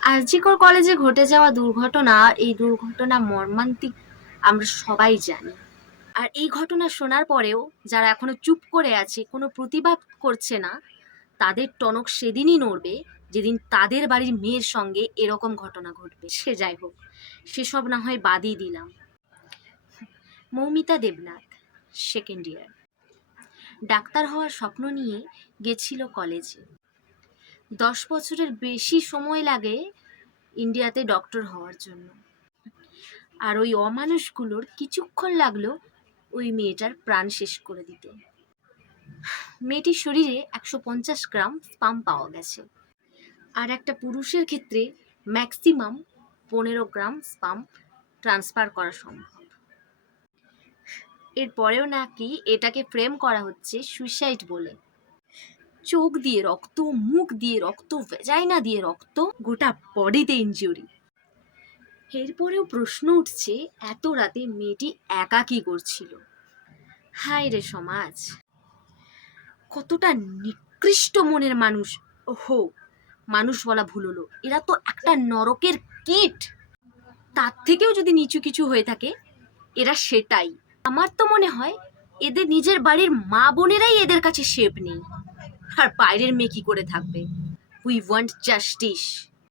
আরজিকর কলেজে ঘটে যাওয়া দুর্ঘটনা, এই দুর্ঘটনা মর্মান্তিক আমরা সবাই জানি। আর এই ঘটনা শোনার পরেও যারা এখনো চুপ করে আছে, কোনো প্রতিবাদ করছে না, তাদের টনক সেদিনই নড়বে যেদিন তাদের বাড়ির মেয়ের সঙ্গে এরকম ঘটনা ঘটবে। সে যাই হোক, সেসব না হয় বাদই দিলাম। Moumita Debnath, second year, doctor হওয়ার স্বপ্ন নিয়ে গেছিল কলেজে। 10 বছরের বেশি সময় লাগে ইন্ডিয়াতে ডক্টর হওয়ার জন্য। আর ওই অমানুষগুলোর কিছুক্ষণ লাগলো ওই মেয়েটার প্রাণ শেষ করে দিতে। মেয়েটির শরীরে 150 গ্রাম স্পাম পাওয়া গেছে, আর একটা পুরুষের ক্ষেত্রে ম্যাক্সিমাম 15 গ্রাম স্পাম ট্রান্সফার করা সম্ভব। এরপরেও নাকি এটাকে ফ্রেম করা হচ্ছে সুইসাইড বলে। চোখ দিয়ে রক্ত, মুখ দিয়ে রক্ত, ভেজাইনা দিয়ে রক্ত, গোটা বডিতে ইনজুরি। এরপরেও প্রশ্ন উঠছে, এত রাতে মেয়েটি একা কি করছিল? হায় রে সমাজ, কতটা নিকৃষ্ট মনের মানুষ! ওহো, মানুষ বলা ভুল হলো, এরা তো একটা নরকের কীট। তার থেকেও যদি নিচু কিছু হয়ে থাকে, এরা সেটাই। আমার তো মনে হয় এদের নিজের বাড়ির মা বোনেরাই এদের কাছে শেপ নেই, আর বাইরের মেয়ে কি করে থাকবে? We want justice.